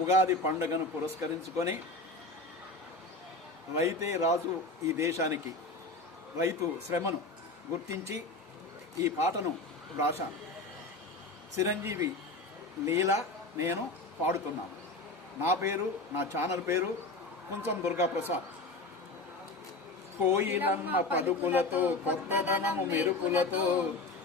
ఉగాది పండుగను పురస్కరించుకొని రైతే రాజు ఈ దేశానికి రైతు శ్రమను గుర్తించి ఈ పాటను రాశాను. చిరంజీవి లీల నేను పాడుతున్నాను. నా ఛానల్ పేరు కుంచం దుర్గాప్రసాద్. కోయిలమ్మ పలుకులతో కొత్తదనము మెరుపులతో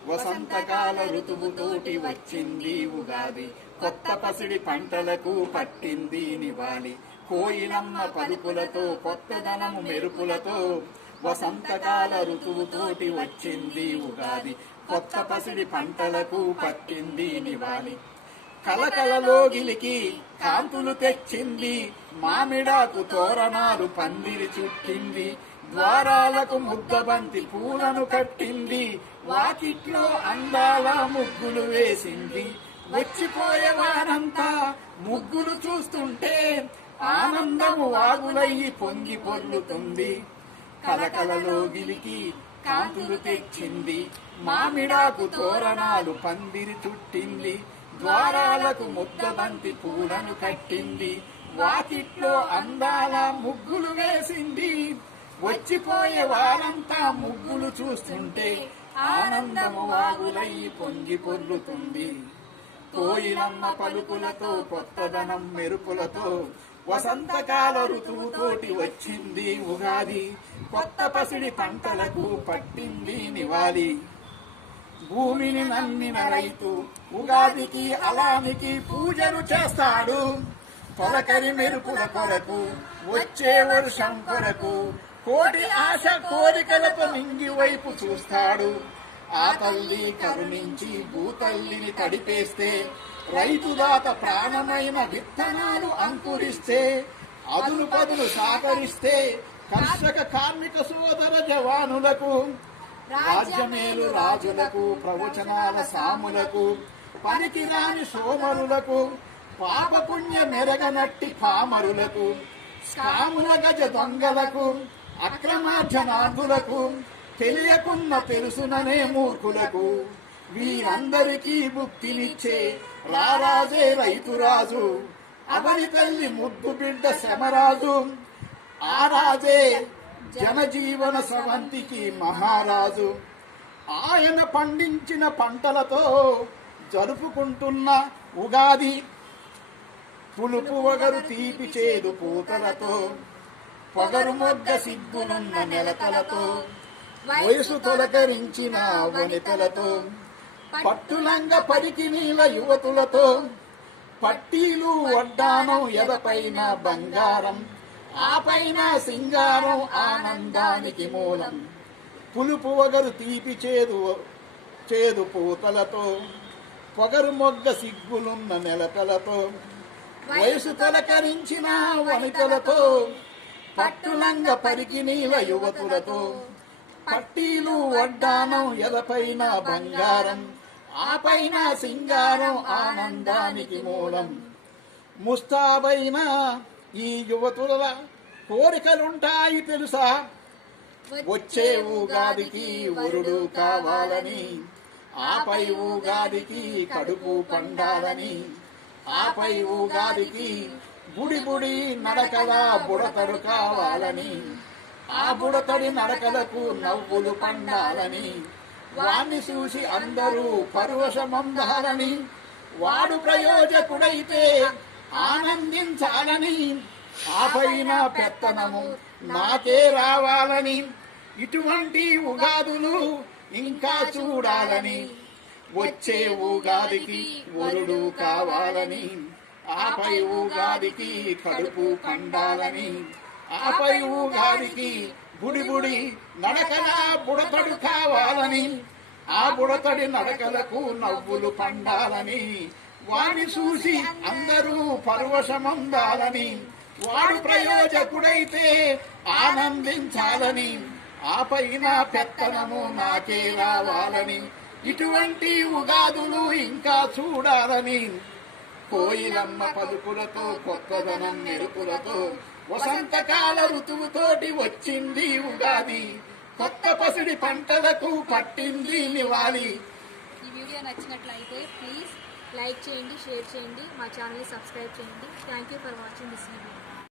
వసంతకాల ఋతువుతోటి వచ్చింది ఉగాది, కొత్త పసిడి పంటలకు పట్టింది నివాలి. కోయిలమ్మ పలుకులతో కొత్తదనము మెరుపులతో వసంతకాల ఋతువుతోటి వచ్చింది ఉగాది, కొత్త పసిడి పంటలకు పట్టింది నివాలి. కలకలలో గిలికి కాంతులు తెచ్చింది, మామిడాకు తోరణాలు పందిరి చుట్టింది, ద్వారాలకు ముద్దబంతి పూలను కట్టింది, వాకిట్లో అందాల ముగ్గులు వేసింది. వచ్చిపోయే వారంతా ముగ్గులు చూస్తుంటే ఆనందము వాగులయ్యి పొంగి పొర్లుతుంది. కలకలలో గిలికి కాంతులు తెచ్చింది, మామిడాకు తోరణాలు పందిరి చుట్టింది, ద్వారాలకు ముద్దబంతి పూలను కట్టింది, వాకిట్లో అందాల ముగ్గులు వేసింది. వచ్చిపోయే వారంతా ముగ్గులు చూస్తుంటే ఆనందము వాగులయ్యి పొంగి పొర్లుతుంది. కోయిలమ్మ పలుకులతో కొత్తదనం మెరుపులతో వసంతకాల ఋతువుతోటి వచ్చింది ఉగాది, కొత్త పసిడి పంటలకు పట్టింది నివాలి. భూమిని నమ్మిన రైతు ఉగాదికి అలానికి పూజలు చేస్తాడు, తొలకరి మెరుపుల కొరకు వచ్చే వర్షం కొరకు కోటి ఆశ కోరికలతో నింగి వైపు చూస్తాడు. ఆ తల్లి కరుణించి భూతల్లిని తడిపేస్తే, రైతుదాత ప్రాణమైన విత్తనాలు అంకురిస్తే, అదును పదులు సహకరిస్తే కర్షక కార్మిక సోదర జవానులకు, రాజ్యమేలు రాజులకు ప్రవచనాల సాములకు, పనికిరాని సోమరులకు, పాపపుణ్య మెరగనట్టి పామరులకు, స్కాముల గజ దొంగలకు, అక్రమార్జనార్థులకు, తెలియకున్న తెలుసుననే మూర్ఖులకు, వీరందరికీ ముక్తినిచ్చే రారాజే రైతురాజు, అవని తల్లి ముద్దు బిడ్డ శ్రమరాజు, ఆ రాజే జనజీవన స్రవంతికి మహారాజు. ఆయన పండించిన పంటలతో జరుపుకుంటున్న ఉగాది, పులుపు వగరు తీపి చేదు పూతలతో, పొగరు మొగ్గ సిగ్గునున్న నెలతలతో, వయసు తొలకరించిన వనితలతో, పట్టులంగ పరికి నీల యువతులతో, పట్టీలు వడ్డానం ఎదపైన బంగారం, ఆ పైన సింగారం ఆనందానికి మూలం. పులుపు వగరు తీపి చేదు పూతలతో, పొగరు మొగ్గ సిగ్గులున్న నెలతలతో, వయసు తొలకరించిన వనితలతో, పట్టులంగ పరికి నీల యువతులతో, పట్టీలు వడ్డానం ఎదపైన బంగారం, ఆ పైన సింగారం ఆనందానికి మూలం. ముస్తాబైన ఈ యువతుల కోరికలుంటాయి తెలుసా, వచ్చే ఉగాదికి వరుడు కావాలని, ఆపై ఉగాదికి కడుపు పండాలని, ఆపై ఉగాదికి బుడి బుడి నడకల బుడతడు కావాలని, ఆ బుడతడి నడకలకు నవ్వులు పండాలని, వాణ్ణి చూసి అందరూ పరవశమొందాలని, వాడు ప్రయోజకుడైతే ఆనందించాలని, ఆ పైన పెత్తనము నాకే రావాలని, ఇటువంటి ఉగాదులు ఇంకా చూడాలని, వచ్చే ఉగాదికి వరుడు కావాలని, ఆపై ఉగాదికి కడుపు పండాలని, ఆపై ఉగాదికి బుడి బుడి నడకల బుడతడు కావాలని, ఆ బుడతడి నడకలకు నవ్వులు పండాలని, వాడిని చూసి అందరూ పరవశమందాలని, వాడు ప్రయోజకుడైతే ఆనందించాలని, ఆ పైన పెత్తనము నాకే రావాలని, ఇటువంటి ఉగాదులు ఇంకా చూడాలని. కోయిలమ్మ పలుకులతో కొత్తదనం మెరుపులతో వసంతకాల ఋతువుతోటి వచ్చింది ఉగాది, కొత్త పసిడి పంటలకు పట్టింది నివాలి. ఈ వీడియో నచ్చినట్లయితే ప్లీజ్ లైక్ చేయండి, షేర్ చేయండి, మా ఛానల్ని సబ్స్క్రైబ్ చేయండి. Thank you for watching this video.